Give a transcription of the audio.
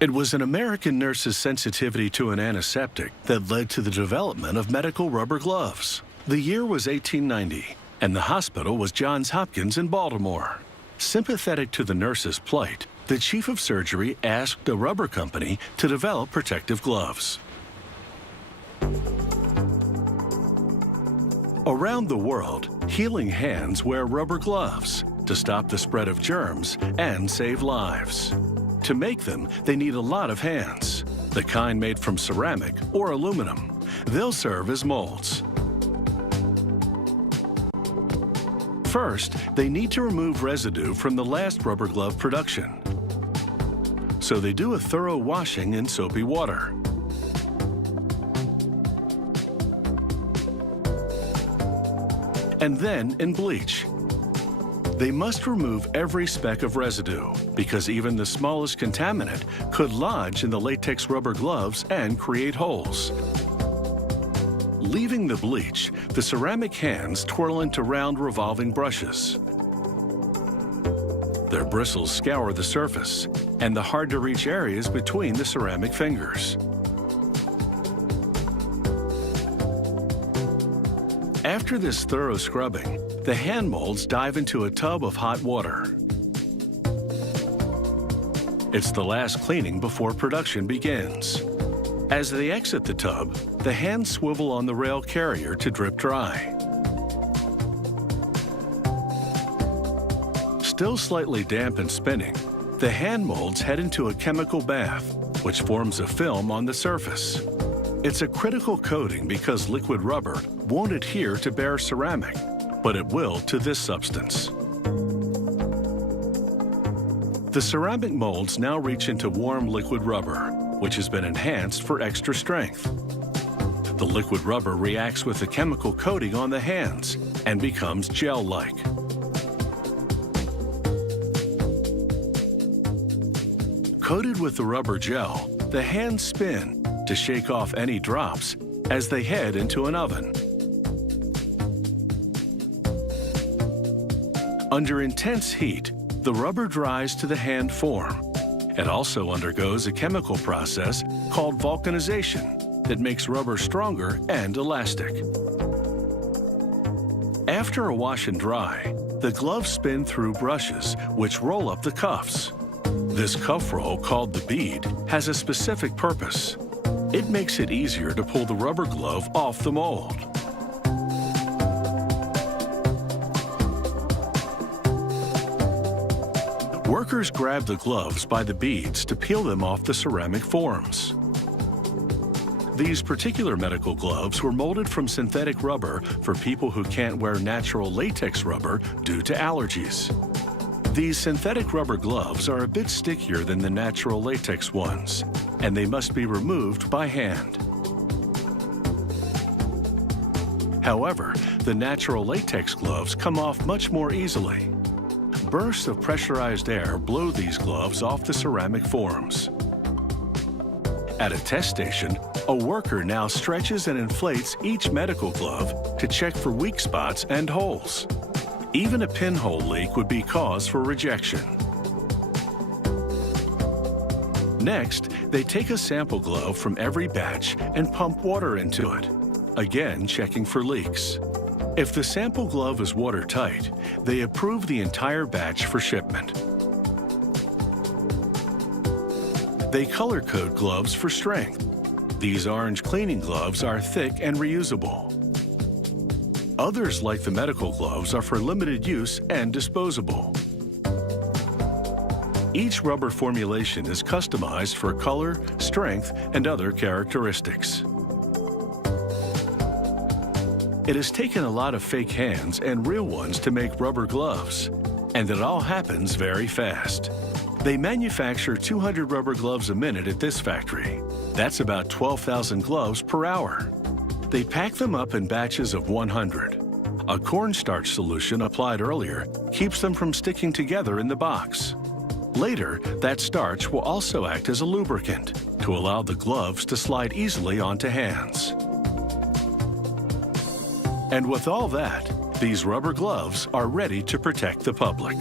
It was an American nurse's sensitivity to an antiseptic that led to the development of medical rubber gloves. The year was 1890, and the hospital was Johns Hopkins in Baltimore. Sympathetic to the nurse's plight, the chief of surgery asked a rubber company to develop protective gloves. Around the world, healing hands wear rubber gloves to stop the spread of germs and save lives. To make them, they need a lot of hands, the kind made from ceramic or aluminum. They'll serve as molds. First, they need to remove residue from the last rubber glove production. So they do a thorough washing in soapy water. And then in bleach. They must remove every speck of residue because even the smallest contaminant could lodge in the latex rubber gloves and create holes. Leaving the bleach, the ceramic hands twirl into round revolving brushes. Their bristles scour the surface and the hard-to-reach areas between the ceramic fingers. After this thorough scrubbing, the hand molds dive into a tub of hot water. It's the last cleaning before production begins. As they exit the tub, the hands swivel on the rail carrier to drip dry. Still slightly damp and spinning, the hand molds head into a chemical bath, which forms a film on the surface. It's a critical coating because liquid rubber won't adhere to bare ceramic, but it will to this substance. The ceramic molds now reach into warm liquid rubber, which has been enhanced for extra strength. The liquid rubber reacts with the chemical coating on the hands and becomes gel-like. Coated with the rubber gel, the hands spin to shake off any drops as they head into an oven. Under intense heat, the rubber dries to the hand form. It also undergoes a chemical process called vulcanization that makes rubber stronger and elastic. After a wash and dry, the gloves spin through brushes, which roll up the cuffs. This cuff roll, called the bead, has a specific purpose. It makes it easier to pull the rubber glove off the mold. Workers grab the gloves by the beads to peel them off the ceramic forms. These particular medical gloves were molded from synthetic rubber for people who can't wear natural latex rubber due to allergies. These synthetic rubber gloves are a bit stickier than the natural latex ones, and they must be removed by hand. However, the natural latex gloves come off much more easily. Bursts of pressurized air blow these gloves off the ceramic forms. At a test station, a worker now stretches and inflates each medical glove to check for weak spots and holes. Even a pinhole leak would be cause for rejection. Next, they take a sample glove from every batch and pump water into it, again checking for leaks. If the sample glove is watertight, they approve the entire batch for shipment. They color code gloves for strength. These orange cleaning gloves are thick and reusable. Others, like the medical gloves, are for limited use and disposable. Each rubber formulation is customized for color, strength, and other characteristics. It has taken a lot of fake hands and real ones to make rubber gloves, and it all happens very fast. They manufacture 200 rubber gloves a minute at this factory. That's about 12,000 gloves per hour. They pack them up in batches of 100. A cornstarch solution applied earlier keeps them from sticking together in the box. Later, that starch will also act as a lubricant to allow the gloves to slide easily onto hands. And with all that, these rubber gloves are ready to protect the public.